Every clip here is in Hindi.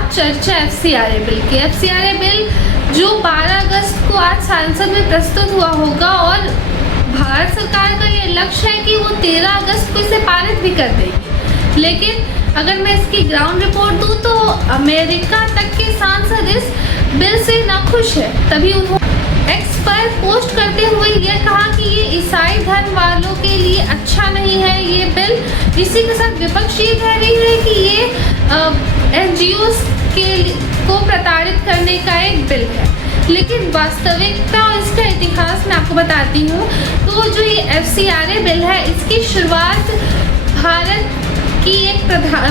बाद चर्चा FCRA बिल की। FCRA बिल जो 12 अगस्त को आज संसद में प्रस्तुत हुआ होगा और भारत सरकार का ये लक्ष्य है कि वो 13 अगस्त को इसे पारित भी कर देगी। लेकिन अगर मैं इसकी ग्राउंड रिपोर्ट दूं तो अमेरिका तक के सांसद इस बिल से नाखुश है। तभी उन्होंने एक्स पर पोस्ट करते हुए ये कहा कि ये ईसाई धर्म वालों के लिए अच्छा नहीं है ये बिल। इसी के साथ विपक्ष ये कह रही है कि ये NGOs को प्रताड़ित करने का एक बिल है। लेकिन वास्तविकता और इसका इतिहास मैं आपको बताती हूँ। तो जो ये FCRA बिल है इसकी शुरुआत भारत की एक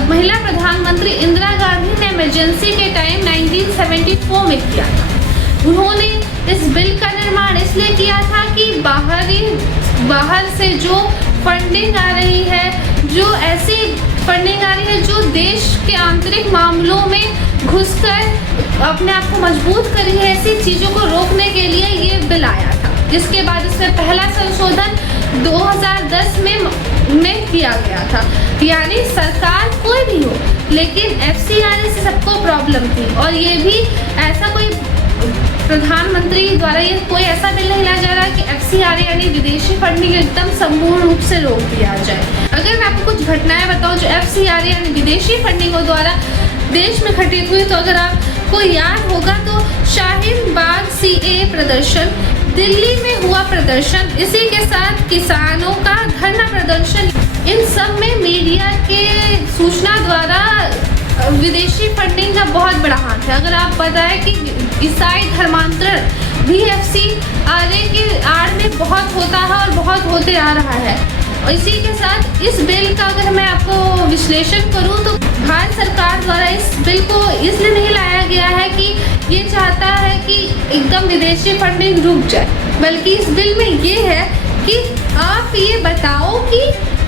महिला प्रधानमंत्री इंदिरा गांधी ने इमरजेंसी के टाइम 1974 में किया था। उन्होंने इस बिल का निर्माण इसलिए किया था कि बाहर से जो फंडिंग आ रही है, जो ऐसी फंडिंग आ रही है जो देश के आंतरिक मामलों में घुसकर अपने आप को मजबूत कर रही है, ऐसी चीज़ों को रोकने के लिए ये बिल आया था। जिसके बाद इसमें पहला संशोधन 2010 में किया गया था। यानी सरकार कोई भी हो, लेकिन FCRA से सबको प्रॉब्लम थी। और ये भी ऐसा कोई प्रधानमंत्री द्वारा ये कोई ऐसा बिल नहीं लाया जा रहा कि FCRA यानी विदेशी फंडिंग एकदम संपूर्ण रूप से रोक दिया जाए। अगर मैं आपको कुछ घटनाएं बताऊं जो FCRA यानी विदेशी फंडिंगों द्वारा देश में घटित हुई, तो अगर आपको याद होगा तो शाहीन बाग CAA प्रदर्शन, दिल्ली में हुआ प्रदर्शन, इसी के साथ किसानों का धरना प्रदर्शन, इन सब में मीडिया के सूचना द्वारा विदेशी फंडिंग का बहुत बड़ा हाथ है। अगर आप बताएं कि ईसाई धर्मांतरण भी FCRA के आड़ में बहुत होता है और बहुत होते आ रहा है। और इसी के साथ इस बिल का अगर मैं आपको विश्लेषण करूं तो भारत सरकार द्वारा इस बिल को इसलिए नहीं लाया गया है कि ये चाहता है कि एकदम विदेशी फंडिंग रुक जाए, बल्कि इस बिल में ये है कि आप ये बताओ कि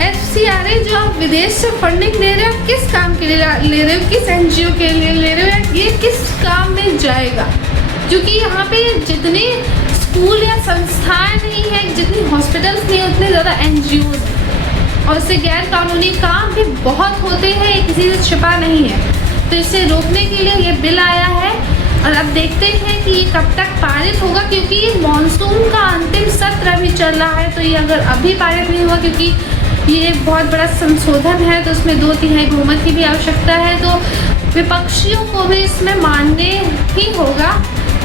FCRA जो आप विदेश से फंडिंग ले रहे हो किस काम के लिए ले रहे हो, किस NGO के लिए ले रहे हो, ये किस काम में जाएगा। क्योंकि यहाँ पे जितने स्कूल या संस्थाएं नहीं है, जितनी हॉस्पिटल्स नहीं है, उतने ज़्यादा NGOs हैं और इससे गैर कानूनी काम भी बहुत होते हैं, ये किसी से छिपा नहीं है। तो इसे रोकने के लिए ये बिल आया है और अब देखते हैं कि ये कब तक पारित होगा, क्योंकि ये मानसून का अंतिम सत्र अभी चल रहा है। तो ये अगर अभी पारित नहीं हुआ, क्योंकि ये बहुत बड़ा संशोधन है तो उसमें 2/3 बहुमत की भी आवश्यकता है, तो विपक्षियों को भी इसमें मानने ही होगा।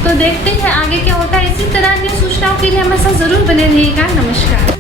तो देखते हैं आगे क्या होता है। इसी तरह की सूचनाओं के लिए हमेशा ज़रूर बने रहिएगा। नमस्कार।